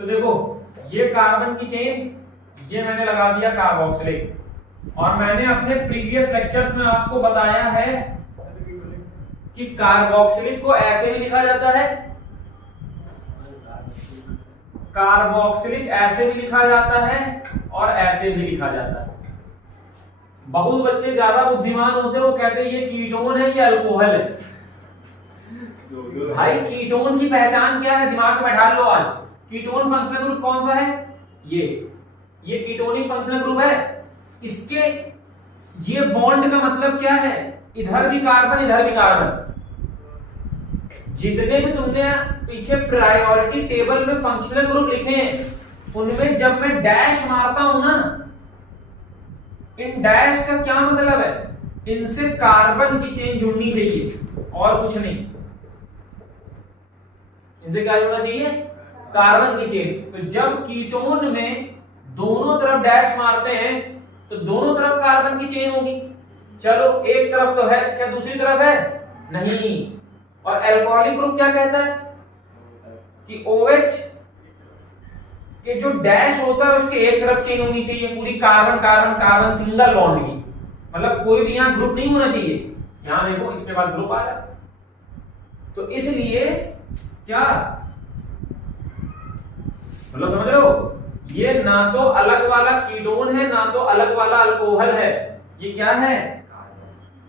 तो देखो ये कार्बन की चेन, ये मैंने लगा दिया कार्बोक्सिलिक, और मैंने अपने प्रीवियस लेक्चर्स में आपको बताया है कि कार्बोक्सिलिक को ऐसे भी लिखा जाता है, कार्बोक्सिलिक ऐसे भी लिखा जाता है और ऐसे भी लिखा जाता है। बहुत बच्चे ज्यादा बुद्धिमान होते हैं, वो कहते हैं ये कीटोन है, ये अल्कोहल है। भाई कीटोन की पहचान क्या है, दिमाग में बैठा लो आज। कीटोन फंक्शनल ग्रुप कौन सा है? ये कीटोनिक फंक्शनल ग्रुप है। इसके ये बॉन्ड का मतलब क्या है, इधर भी कार्बन इधर भी कार्बन। जितने भी तुमने पीछे प्रायोरिटी टेबल में फंक्शनल ग्रुप लिखे हैं, उनमें जब मैं डैश मारता हूं ना, इन डैश का क्या मतलब है, इनसे कार्बन की चेन जुड़नी चाहिए और कुछ नहीं। इनसे क्या जुड़ना चाहिए? कार्बन की चेन। तो जब कीटोन में दोनों तरफ डैश मारते हैं तो दोनों तरफ कार्बन की चेन होगी। चलो एक तरफ तो है, क्या दूसरी तरफ है? नहीं। और एल्कोहलिक ग्रुप क्या कहता है कि OH के जो डैश होता है उसके एक तरफ चेन होनी चाहिए, पूरी carbon carbon carbon single bond की, मतलब कोई भी यहां ग्रुप नहीं होना चाहिए। यहां देखो इसके बाद ग्रुप आ रहा है, तो इसलिए क्या मतलब समझ रहे हो, ये ना तो अलग वाला कीटोन है ना तो अलग वाला अल्कोहल है, ये क्या है?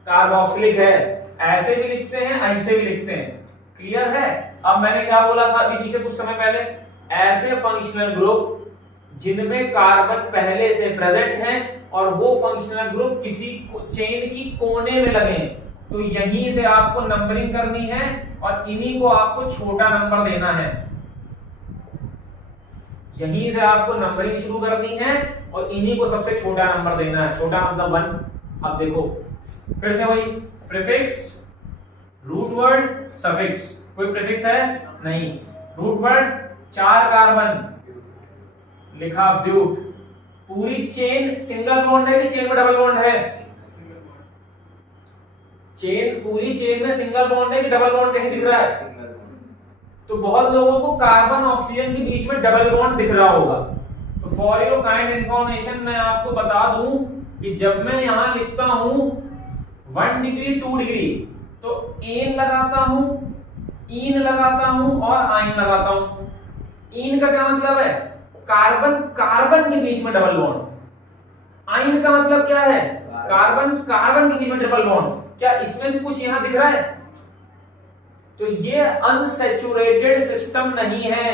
कार्बोक्सिलिक है। ऐसे भी लिखते हैं ऐसे भी लिखते हैं, क्लियर है? अब मैंने क्या बोला था अभी पीछे कुछ समय पहले, ऐसे फंक्शनल ग्रुप जिनमें कार्बन पहले से प्रेजेंट है और वो फंक्शनल ग्रुप किसी चेन की कोने में लगे, तो यहीं से आपको नंबरिंग करनी है और इन्हीं को आपको छोटा नंबर देना है। यहीं से आपको नंबरिंग शुरू करनी है और इन्हीं को सबसे छोटा नंबर देना है। छोटा मतलब 1। अब देखो फिर से वही प्रीफिक्स, रूट वर्ड, सफिक्स। कोई प्रीफिक्स है? नहीं। रूट वर्ड 4 कार्बन लिखा ब्यूट। पूरी चेन सिंगल बॉन्ड है कि चेन में डबल बॉन्ड है? चेन, पूरी चेन में सिंगल बॉन्ड है कि डबल बॉन्ड कहीं दिख रहा है? तो बहुत लोगों को कार्बन ऑक्सीजन के बीच में डबल बॉन्ड दिख रहा होगा। तो फॉर योर काइंड इंफॉर्मेशन मैं आपको बता दूं कि जब मैं यहां लिखता हूं 1 डिग्री 2 डिग्री, तो एन लगाता हूं, इन लगाता हूं और आइन लगाता हूं। इन का क्या मतलब है? कार्बन कार्बन के बीच में डबल बॉन्ड। आइन का मतलब क्या है? कार्बन कार्बन के बीच में ट्रिपल बॉन्ड। क्या इसमें से कुछ यहां दिख रहा है? तो ये अनसैचुरेटेड सिस्टम नहीं है।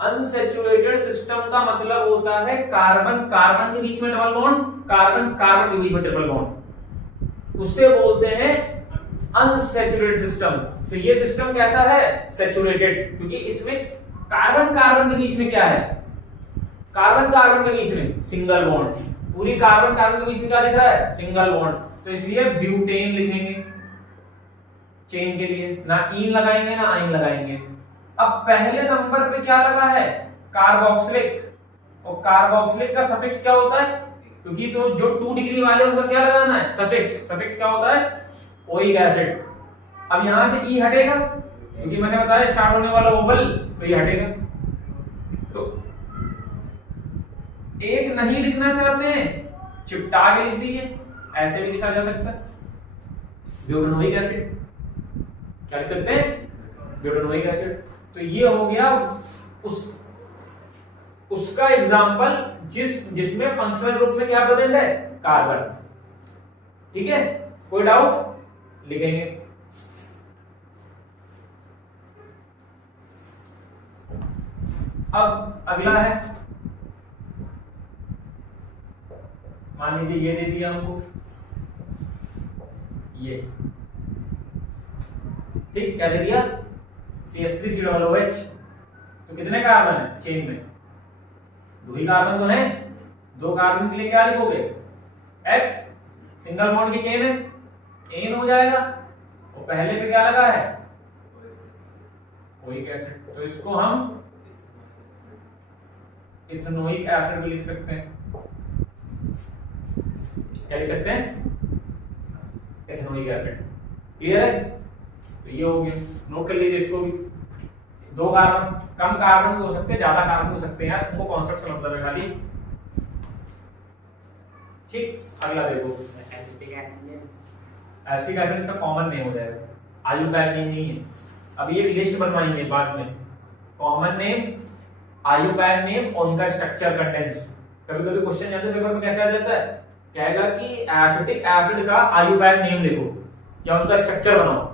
अनसैचुरेटेड सिस्टम का मतलब होता है कार्बन कार्बन के बीच में डबल बॉन्ड, कार्बन कार्बन के बीच में ट्रिपल बॉन्ड, उससे बोलते हैं अनसैचुरेटेड सिस्टम। तो ये सिस्टम कैसा है? सैचुरेटेड, क्योंकि इसमें कार्बन कार्बन के बीच में क्या है? कार्बन कार्बन के बीच में सिंगल बॉन्ड। पूरी कार्बन कार्बन के बीच में क्या दिख रहा है? Single bond. तो इसलिए ब्यूटेन लिखेंगे चेन के लिए, ना इन लगाएंगे ना आइन लगाएंगे। अब पहले नंबर पे क्या लगा है? कार्बोक्सिलिक। और कार्बोक्सिलिक का सफिक्स क्या होता है? क्योंकि तो जो 2 डिग्री वाले उनका क्या लगाना है? सफिक्स। सफिक्स क्या होता है? Oic acid. अब यहां से ई हटेगा क्योंकि मैंने बताया स्टार्ट होने वाला वोवल, तो ये हटेगा। तो एक नहीं लिखना चाहते हैं, चिपटा के लिख दीजिए, ऐसे भी लिखा जा सकता है ब्यूटेनोइक एसिड। क्या लिख सकते हैं? Butanoic acid. तो ये हो गया उसका एग्जांपल जिसमें फंक्शनल ग्रुप में क्या प्रेजेंट है? कार्बन। ठीक है, कोई डाउट? लिखेंगे। अब अगला है, मान लीजिए ये दे दिया हमको, ये ठीक, क्या दे दिया? CH3COOH। तो कितने कार्बन है चेन में? 2 ही कार्बन तो है। 2 कार्बन के लिए क्या लिखोगे? H, सिंगल बॉन्ड की चेन है, एन हो जाएगा। और पहले पे क्या लगा है? Oic acid. तो इसको हम इथेनोइक एसिड भी लिख सकते हैं। क्या लिख सकते हैं? Ethanoic acid. क्लियर है? तो ये हो गया, नोट कर लीजिए इसको भी। दो कार्बन, कम कार्बन भी हो सकते हैं, ज्यादा कार्बन भी हो सकते हैं यार, तुमको कॉन्सेप्ट से मतलब है खाली। ठीक, अगला देखो, एसिटिक एसिड इसका कॉमन नेम हो जाएगा, आयुपैक नेम नहीं है। अब ये लिस्ट बनवाएंगे बाद में, कॉमन नेम, आयुपैक नेम और उनका स्ट्रक्चर कंटेंट्स। कभी कभी क्वेश्चन जानते हो पेपर में कैसे आ जाता है, कहेगा कि एसिटिक एसिड का आयुपैक नेम लिखो या उनका स्ट्रक्चर बनाओ।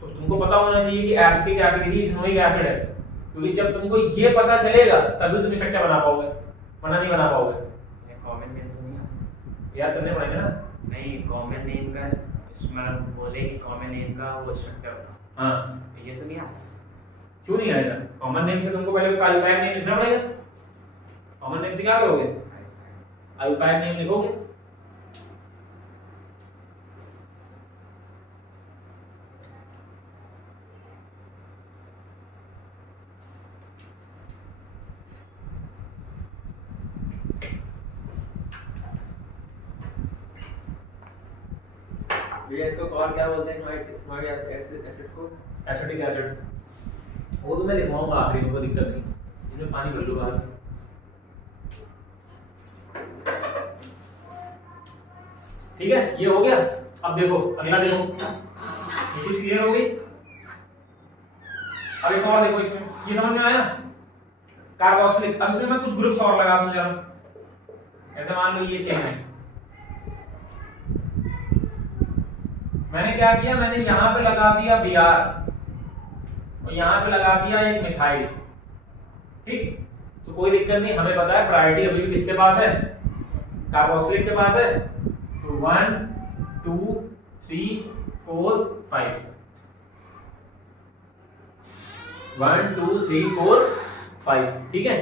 तो तुमको पता होना चाहिए कि एसिटिक एसिड ही इथेनोइक एसिड है, क्योंकि जब तुमको ये पता चलेगा तभी तुम स्ट्रक्चर बना पाओगे, वरना नहीं बना पाओगे। कॉमन नेम तो नहीं आता, याद करने पड़ेंगे ना। नहीं कॉमन नेम का मतलब बोले कि कॉमन नेम का वो स्ट्रक्चर, हाँ ये तो नहीं आता। क्यों नहीं आएगा, कॉमन नेम से तुमको पहले उसका आयुपैक नेम लिखना पड़ेगा। कॉमन नेम से क्या करोगे, आयुपैक नेम लिखोगे। भैया इसको और क्या बोलते हैं तुम्हारे एसिड को? एसिटिक एसिड, वो तो मैं लिखवाऊंगा आखिरी में, कोई दिक्कत नहीं, इसमें पानी भर लो बाहर। ठीक है, ये हो गया। अब देखो अगला देखो, ये चीज क्लियर हो गई। अब एक और देखो, इसमें ये समझ में आया, कार्बोक्सिलिक। अब इसमें मैं कुछ ग्रुप्स और लगा दूं जरा, ऐसे मान लो ये चेन है, मैंने क्या किया, मैंने यहां पे लगा दिया Br और यहां पे लगा दिया एक मिथाइल। ठीक, तो कोई दिक्कत नहीं, हमें पता है प्रायोरिटी अभी भी किसके पास है, कार्बोक्सिलिक के पास है। तो 1 2 3 4 5, 1 2 3 4 5, ठीक है।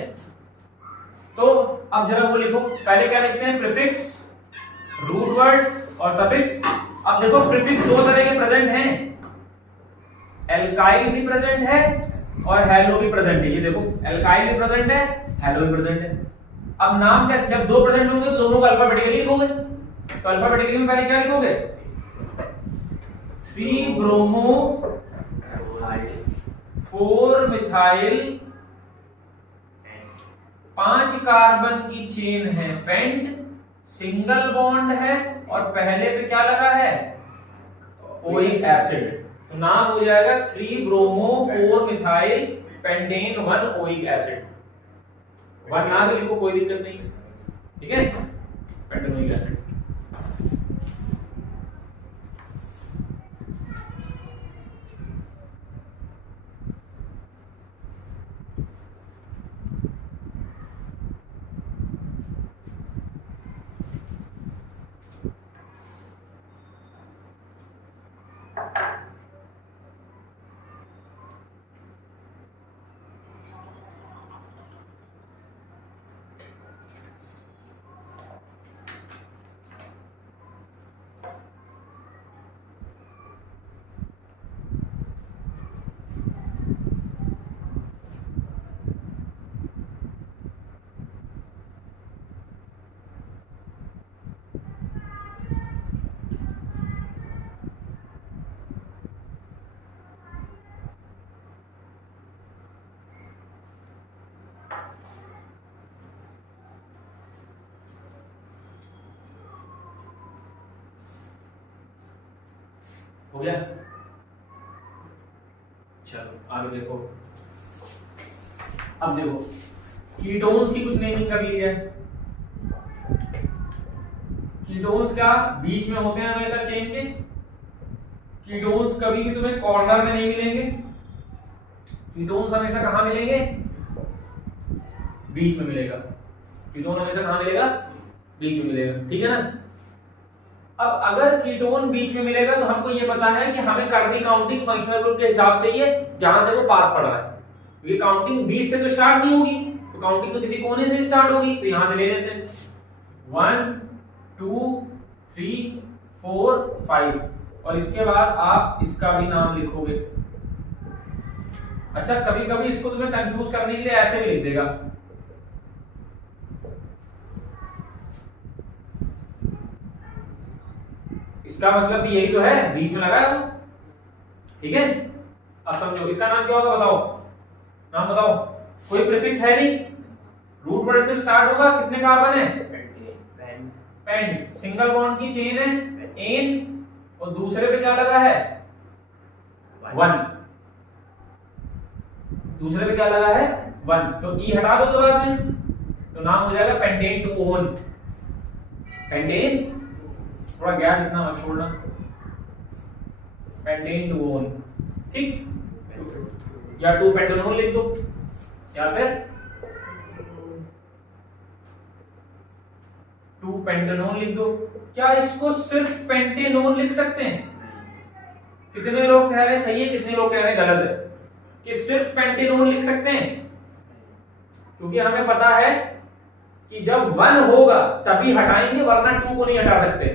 तो अब जरा वो लिखो, पहले क्या लिखते हैं, प्रीफिक्स, रूट वर्ड और सफिक्स। अब देखो प्रीफिक्स दो तरह के प्रेजेंट हैं, एल्काइल भी प्रेजेंट है और हेलो भी प्रेजेंट है। ये देखो एल्काइल भी प्रेजेंट है, हेलो भी प्रेजेंट है। अब नाम कैसे, जब दो प्रेजेंट होंगे तो दोनों को अल्फाबेटिकली लिखोगे। तो अल्फाबेटिकली में पहले क्या लिखोगे, 3 ब्रोमो 4 मिथाइल, 5 कार्बन की चेन है, पेंट, सिंगल बॉन्ड है और पहले पे क्या लगा है, ओइक एसिड। तो नाम हो जाएगा 3 bromo 4 methyl pentane 1 oic acid. 1 ना भी लिखो कोई दिक्कत नहीं, ठीक है, पेंटेनोइक एसिड। हो गया, चलो आगे देखो। अब देखो कीटोन्स की कुछ नेमिंग कर ली है। कीटोन्स क्या बीच में होते हैं हमेशा चेन के, कीटोन्स कभी भी तुम्हें कॉर्नर में नहीं मिलेंगे, कीटोन्स हमेशा कहां मिलेंगे, बीच में मिलेगा। कीटोन हमेशा कहां मिलेगा, बीच में मिलेगा, ठीक है ना। अब अगर कीटोन बीच में मिलेगा तो हमको ये पता है कि हमें करनी काउंटिंग फंक्शनल ग्रुप के हिसाब से ही है जहां से वो पास पड़ रहा है, क्योंकि काउंटिंग 20 से तो स्टार्ट नहीं होगी, तो काउंटिंग तो किसी कोने से स्टार्ट होगी, तो यहां से ले लेते हैं 1 2 3 4 5 और इसके बाद आप इसका भी नाम लिखोगे। अच्छा कभी कभी इसको तुम्हें कंफ्यूज करने के लिए ऐसे भी लिख देगा, इसका मतलब भी यही तो है, बीच में लगा है वो, ठीक है। अब समझो इसका नाम क्या होगा बताओ, नाम बताओ, कोई प्रीफिक्स है नहीं, रूट वर्ड से स्टार्ट होगा, कितने कार्बन है? पेंट, सिंगल बॉन्ड की चेन है एन, और दूसरे पे क्या लगा है? 1, दूसरे पे क्या लगा है? 1, तो ई हटा दोगे बाद में, तो नाम हो जाएगा पेंटेन टू ओन। पेंटेन, थोड़ा गैप इतना मत छोड़ना, पेंटेन टू ओन, ठीक, या 2 पेंटेनोन लिख दो, या फिर 2 पेंटेनोन लिख दो। क्या इसको सिर्फ पेंटेनोन लिख सकते हैं? कितने लोग कह रहे हैं सही है, कितने लोग कह रहे हैं गलत है कि सिर्फ पेंटेनोन लिख सकते हैं? क्योंकि हमें पता है कि जब 1 होगा तभी हटाएंगे, वरना 2 को नहीं हटा सकते,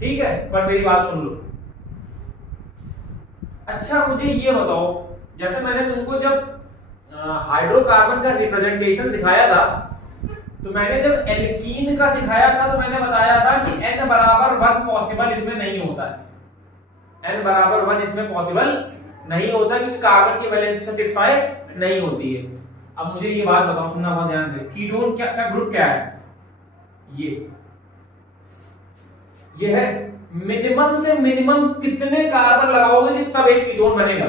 ठीक है? पर मेरी बात सुन लो। अच्छा मुझे ये बताओ, जैसे मैंने तुमको जब हाइड्रोकार्बन का रिप्रेजेंटेशन सिखाया था, तो मैंने जब एल्कीन का सिखाया था तो मैंने बताया था कि n बराबर 1 पॉसिबल इसमें नहीं होता है, n बराबर 1 इसमें पॉसिबल नहीं होता क्योंकि कार्बन की वैलेंस सैटिस्फाई नहीं होती है। अब मुझे ये बात बताओ, सुनना बहुत ध्यान से, कीटोन क्या का ग्रुप क्या है? ये है, मिनिमम से मिनिमम कितने कार्बन लगाओगे कि तब एक कीटोन बनेगा?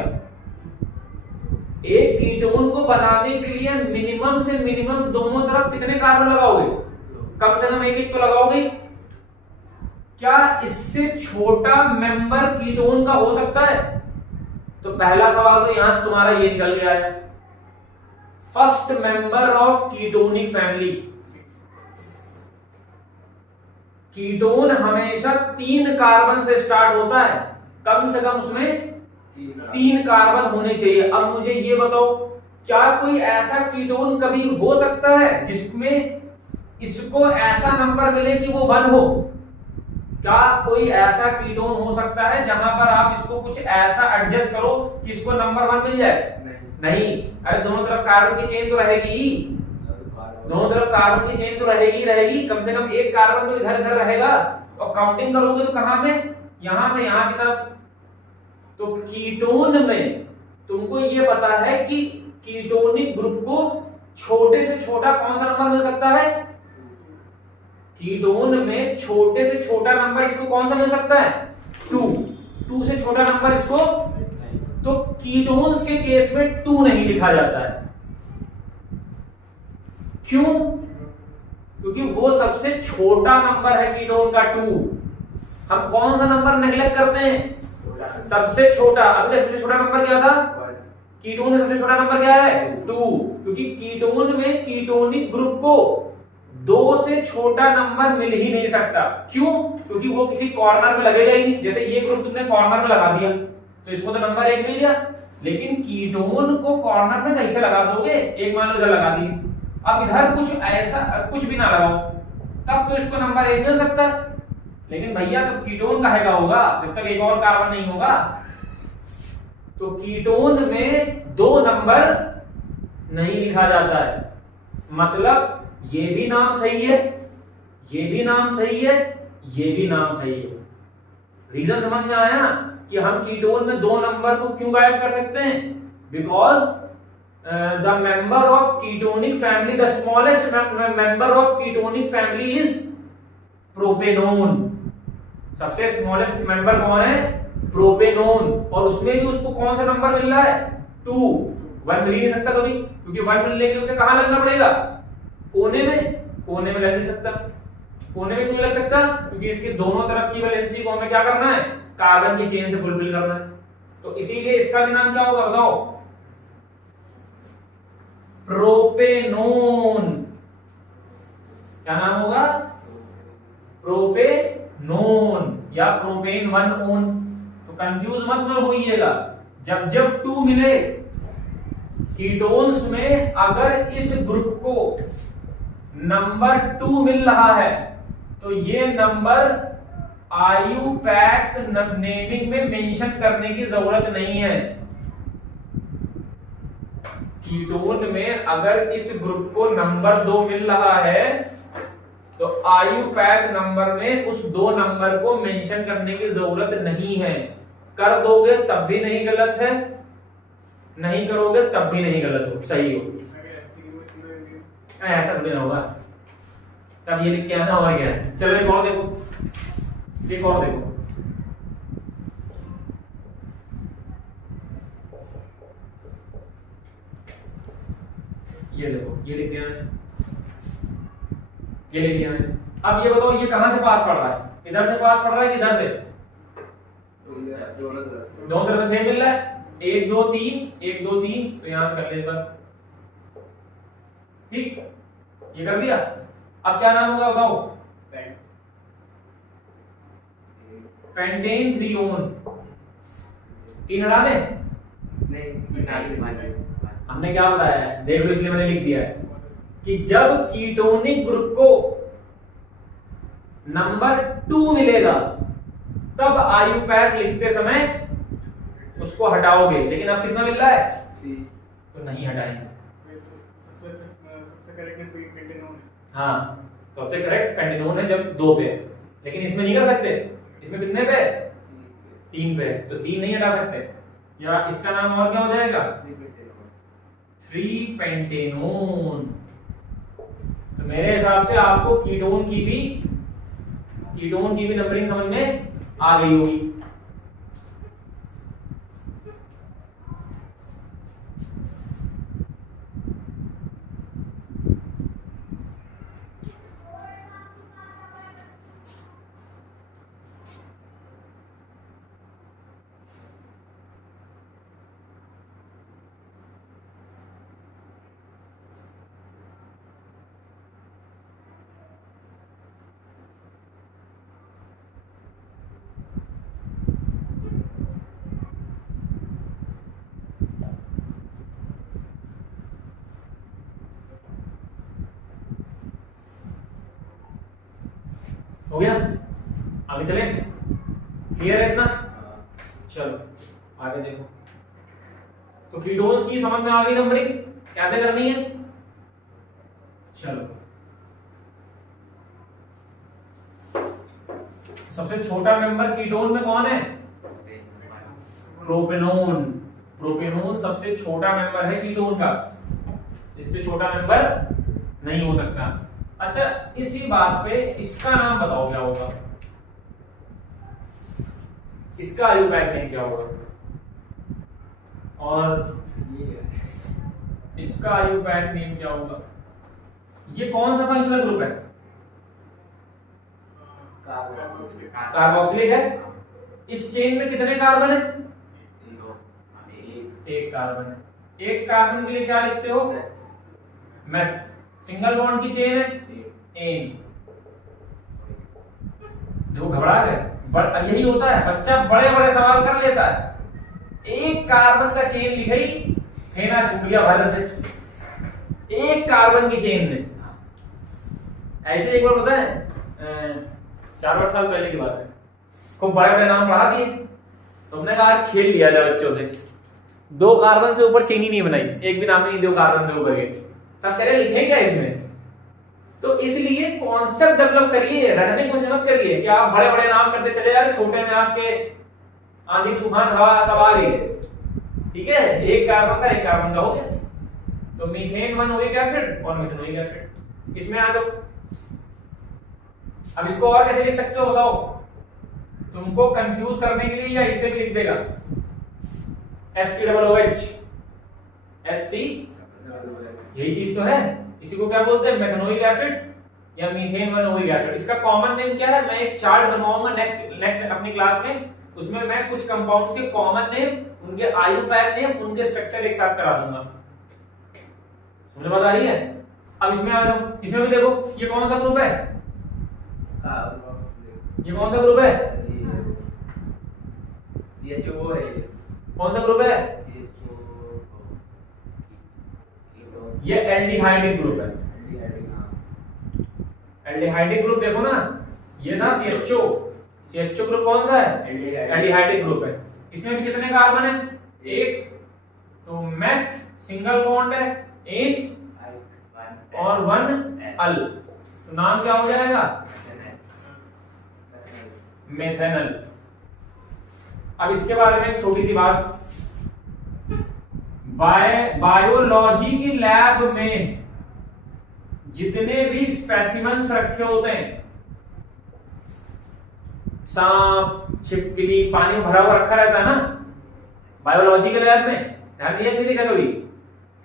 एक कीटोन को बनाने के लिए मिनिमम से मिनिमम दोनों तरफ कितने कार्बन लगाओगे? कम से कम एक तो लगाओगे। क्या इससे छोटा मेंबर कीटोन का हो सकता है? तो पहला सवाल तो यहां से तुम्हारा ये निकल गया है, first member of ketonic family. Ketone हमेशा 3 कार्बन से स्टार्ट होता है, कम से कम उसमें 3 कार्बन होने चाहिए। अब मुझे ये बताओ, क्या कोई ऐसा कीटोन कभी हो सकता है जिसमें इसको ऐसा नंबर मिले कि वो 1 हो? क्या कोई ऐसा कीटोन हो सकता है जहां पर आप इसको कुछ ऐसा एडजस्ट करो कि इसको नंबर 1 मिल जाए? नहीं। अरे दोनों तरफ कार्बन की चेन तो रहेगी ही, दोनों तरफ कार्बन की चेन तो रहेगी, कम से कम एक कार्बन तो इधर इधर रहेगा, और काउंटिंग करोगे तो कहां से? यहां से यहां की तरफ। तो कीटोन में तुमको ये पता है कि कीटोनिक ग्रुप को छोटे से छोटा कौन सा नंबर मिल सकता है? कीटोन में छोटे से छोटा नंबर इसको कौन सा मिल सकता है? 2 से छोटा नंबर इसको, तो कीटोन्स के केस में 2 नहीं लिखा जाता है। क्यों? क्योंकि वो सबसे छोटा नंबर है कीटोन का 2। हम कौन सा नंबर नेग्लेक्ट करते हैं? सबसे छोटा। अभी तक सबसे छोटा नंबर क्या था? कीटोन में सबसे छोटा नंबर क्या है? 2। क्योंकि कीटोन में कीटोनिक ग्रुप को 2 से छोटा नंबर मिल ही नहीं सकता। क्यों? क्योंकि वो किसी कॉर्नर में लगेगा ही नहीं। जैसे ये ग्रुप तुमने कॉर्नर में लगा दिया तो इसको तो नंबर 1 मिल गया, लेकिन कीटोन को कॉर्नर में कैसे लगा दोगे? एक मान लो इधर लगा दिए, अब इधर कुछ ऐसा कुछ भी ना लगाओ, तब तो इसको नंबर 1 मिल सकता है। लेकिन भैया तो कीटोन कहेगा होगा जब तक एक और कार्बन नहीं होगा। तो कीटोन में 2 नंबर नहीं लिखा जाता है, मतलब ये भी नाम सही है, ये भी नाम सही है, ये भी नाम सही है। रीजन समझ में आया ना कि हम कीटोन में 2 नंबर को क्यों गायब कर सकते हैं? Because the member of ketonic family, the smallest member of ketonic family is propanone. सबसे स्मॉलेस्ट मेंबर कौन है? प्रोपेनोन। और उसमें भी उसको कौन सा नंबर मिल रहा है? 2। 1 मिल ही नहीं सकता कभी, क्योंकि 1 मिलने के लिए उसे कहां लगना पड़ेगा? कोने में। कोने में लग नहीं सकता। कोने में क्यों लग सकता? क्योंकि इसके दोनों तरफ की वैलेंसी को हमें क्या करना है? कार्बन की चेन से फुलफिल करना है। तो इसीलिए इसका भी नाम क्या होगा बताओ? प्रोपेनोन। क्या नाम होगा? प्रोपेनोन या प्रोपेन 1 ओन। तो कंफ्यूज मत होइएगा। जब जब 2 मिले कीटोन्स में, अगर इस ग्रुप को नंबर 2 मिल रहा है तो ये नंबर आईयूपैक नेमिंग में मेंशन करने की जरूरत नहीं है। कीटोन में अगर इस ग्रुप को नंबर 2 मिल रहा है तो आईयूपैक नंबर में उस 2 नंबर को मेंशन करने की जरूरत नहीं है। कर दोगे तब भी नहीं गलत है, नहीं करोगे तब भी नहीं गलत हो, सही हो। ऐसा थोड़ी ना होगा, तब ये लिख के आना और क्या है। चलो एक और देखो, एक और देखो, ये देखो, ये लिख दिया मैंने, ये लिख दिया मैंने। अब ये बताओ ये कहां से पास पड़ रहा है, इधर से पास पड़ रहा है कि इधर से? दोनों तरफ से मिल रहा है, 1 2 3 1 2 3, तो यहां से कर ले इधर, ठीक, ये कर दिया। अब क्या नाम होगा बताओ? पेंटेन 3 ओन, 3 हटा दे नहीं, हमने क्या बताया है, देख लो, इसलिए मैंने लिख दिया है कि जब कीटोनिक ग्रुप को नंबर 2 मिलेगा तब आयुपैथ लिखते समय उसको हटाओगे, लेकिन अब कितना मिल रहा है तो नहीं हटाएंगे। हाँ, सबसे करेक्ट पेंटेनोन है जब 2 पे है, लेकिन इसमें नहीं कर सकते, इसमें कितने पे? 3 पे, तो 3 नहीं हटा सकते। या इसका नाम और क्या हो जाएगा? 3 पेंटेनोन। तो मेरे हिसाब से आपको कीटोन की भी नंबरिंग समझ में आ गई होगी। हो गया, आगे चले, क्लियर है इतना? चलो आगे देखो। तो कीटोन्स की समझ में आ गई नंबरिंग कैसे करनी है। चलो सबसे छोटा मेंबर कीटोन में कौन है? प्रोपेनोन। प्रोपेनोन सबसे छोटा मेंबर है कीटोन का, इससे छोटा मेंबर नहीं हो सकता। अच्छा, इसी बात पे इसका नाम बताओ क्या होगा, इसका आयुपैथ नेम क्या होगा? और इसका आयुपैथ नेम क्या होगा? ये कौन सा फंक्शनल ग्रुप है? कार्बोक्सिलिक है। इस चेन में कितने कार्बन है? एक कार्बन है। एक कार्बन के लिए क्या लिखते हो? मेथ। सिंगल बॉन्ड की चेन है एन। देखो घबरा गए, यही होता है, बच्चा बड़े बड़े सवाल कर लेता है। एक कार्बन का चेन लिखाई, फेना छूट गया भारत से, एक कार्बन की चेन में। ऐसे एक बार पता है 4-8 साल पहले की बात है, खूब बड़े बड़े नाम पढ़ा दिए, तो हमने कहा आज खेल लिया जाए बच्चों से। 2 कार्बन से ऊपर चेन ही नहीं बनाई, एक भी नाम नहीं 2 कार्बन से ऊपर के। सब कह रहे लिखें क्या इसमें? तो इसलिए कॉन्सेप्ट डेवलप करिए, रटने की कोशिश मत करिए कि आप बड़े बड़े नाम करते चले जा रहे, छोटे में आपके आंधी तूफान हवा सब आ गई। ठीक है, एक कार्बन का हो गया। तो मीथेन 1 एसिड और मेथनोइक एसिड, इसमें आ जाओ। अब इसको और कैसे लिख सकते हो बताओ? तुमको कंफ्यूज करने के लिए या इसे भी लिख देगा, HCOOH, HC, यही चीज तो है। इसी को क्या बोलते हैं? मेथनोइक एसिड या मीथेन 1 एसिड। इसका कॉमन नेम क्या है? मैं एक चार्ट बनवाऊंगा नेक्स्ट अपनी क्लास में, उसमें मैं कुछ कंपाउंड्स के कॉमन नेम, उनके आयुपैथ नेम, उनके स्ट्रक्चर एक साथ करा दूंगा। मुझे बात आ रही है? अब इसमें आ जाओ, इसमें भी देखो ये कौन सा ग्रुप है? ये कौन सा ग्रुप है? CHO है। कौन सा ग्रुप है? ये एल्डिहाइडिक ग्रुप है। एल्डिहाइडिक ग्रुप देखो ना, ये ना CHO ग्रुप कौन सा है? एल्डिहाइडिक ग्रुप है। इसमें भी कितने कार्बन है? एक। तो मेथ सिंगल बॉन्ड है, एन और 1 अल, तो नाम क्या हो जाएगा? मेथेनल। अब इसके बारे में एक छोटी सी बात, बायोलॉजी की लैब में जितने भी स्पेसिमेंस रखे होते हैं, सांप, छिपकली, पानी में भरा हुआ रखा रहता है ना बायोलॉजी के लैब में, ध्यान दिया नहीं देखा कभी?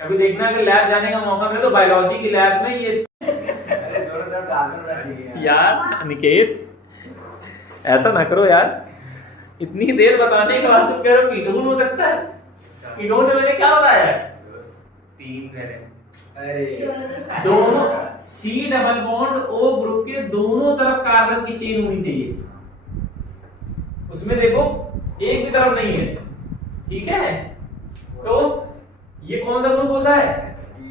कभी देखना अगर लैब जाने का मौका मिले तो बायोलॉजी की लैब में ये यार निकेत ऐसा ना करो यार, इतनी देर बताने के बाद तुम कह रहे हो कीटोन हो सकता है। कीटोन में मैंने क्या बताया? 3 वैलेंस। अरे दोनों C double bond O group के दोनों तरफ कार्बन की चेन होनी चाहिए, उसमें देखो एक भी तरफ नहीं है, ठीक है? तो ये कौन सा ग्रुप होता है?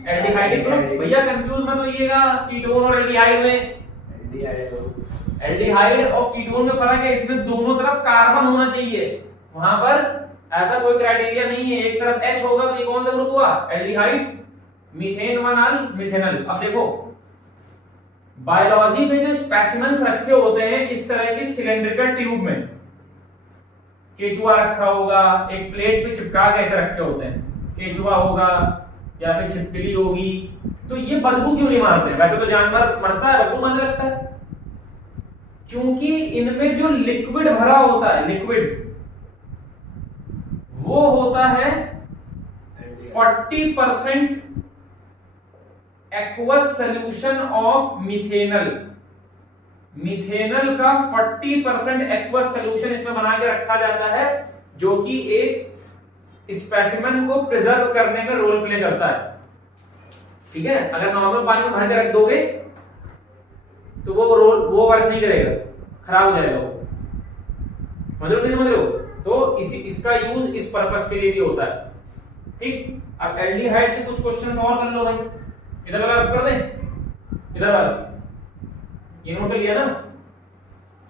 Aldehydic group. भैया कंफ्यूज मत होइएगा कीटोन और एल्डिहाइड में। एल्डिहाइड और कीटोन में फर्क है, इसमें दोनों तरफ कार्बन होना चाहिए, वहां पर ऐसा कोई क्राइटेरिया नहीं है, एक तरफ H होगा तो ये कौन सा ग्रुप हुआ? एल्डिहाइड। Methane 1 methanal. अब देखो बायोलॉजी में जो स्पेसिमेंस रखे होते हैं इस तरह की सिलेंड्रिकल ट्यूब में, केचुआ रखा होगा, एक प्लेट पे चिपका के ऐसे रखे होते हैं, केचुआ होगा या फिर छिपकली होगी, तो ये बदबू क्यों नहीं मारते? वैसे तो जानवर मरता है, बदबू मारने लगता है, क्योंकि इनमें जो लिक्विड भरा होता है, लिक्विड वो होता है 40% aqueous solution of methanal. Methanal का 40% एक्वस सोल्यूशन इसमें बना के रखा जाता है, जो कि एक स्पेसिमेन को प्रिजर्व करने में रोल प्ले करता है, ठीक है? अगर नॉर्मल पानी में भर के रख दोगे तो वो वर्क नहीं करेगा, खराब हो जाएगा वो। समझ रहे हो नहीं समझ रहे हो? तो इसका यूज इस पर्पस के लिए भी होता है, ठीक? अब एल्डिहाइड के कुछ क्वेश्चन और कर लो भाई, इधर वाला कर दें, इधर वाला ये नोट लिया ना?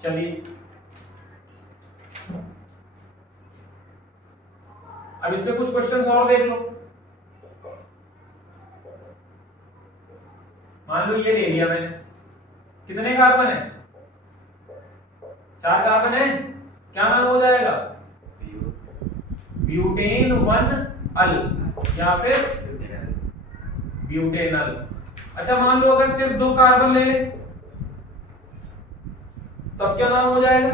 चलिए अब इसमें कुछ क्वेश्चंस और देख लो। मान लो ये ले लिया मैंने, कितने कार्बन है? 4 कार्बन है, क्या नाम हो जाएगा? ब्यूटेन 1 अल या फिर ब्यूटेनल। अच्छा मान लो अगर सिर्फ 2 कार्बन ले ले तब क्या नाम हो जाएगा?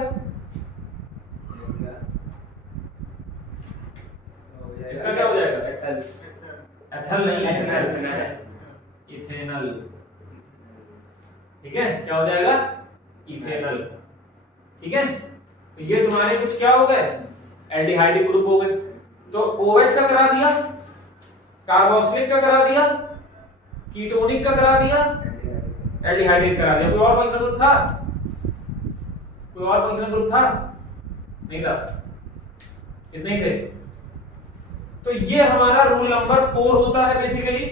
इसका क्या हो जाएगा? एथल नहीं, इथेनल। ठीक है, क्या हो जाएगा? इथेनल। ठीक है, तो ये तुम्हारे कुछ क्या हो गए? एल्डिहाइडिक ग्रुप हो गए। तो OH का करा दिया, कार्बोक्सिलिक का करा दिया, कीटोनिक का करा दिया, एल्डिहाइडिक करा दिया। कोई और फंक्शनल ग्रुप था? कोई और फंक्शनल ग्रुप था? नहीं था, इतने ही थे। तो ये हमारा रूल नंबर 4 होता है बेसिकली।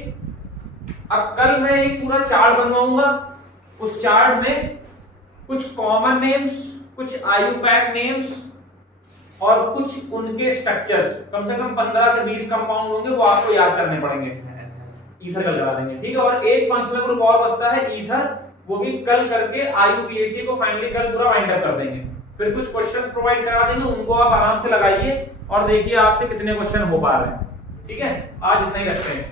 अब कल मैं एक पूरा चार्ट बनवाऊंगा, उस चार्ट में कुछ कॉमन नेम्स, कुछ आयुपैक नेम्स और कुछ उनके स्ट्रक्चर्स, कम से कम 15 से 20 कंपाउंड होंगे, वो आपको याद करने पड़ेंगे। ईथर कल करा देंगे, ठीक है? और एक फंक्शनल ग्रुप और बचता है ईथर, वो भी कल करके IUPAC को फाइनली कल पूरा वाइंड अप कर देंगे। फिर कुछ क्वेश्चंस प्रोवाइड करा देंगे, उनको आप आराम से लगाइए और देखिए आपसे कितने क्वेश्चन हो पा रहे हैं। ठीक है, आज इतना ही रखते हैं।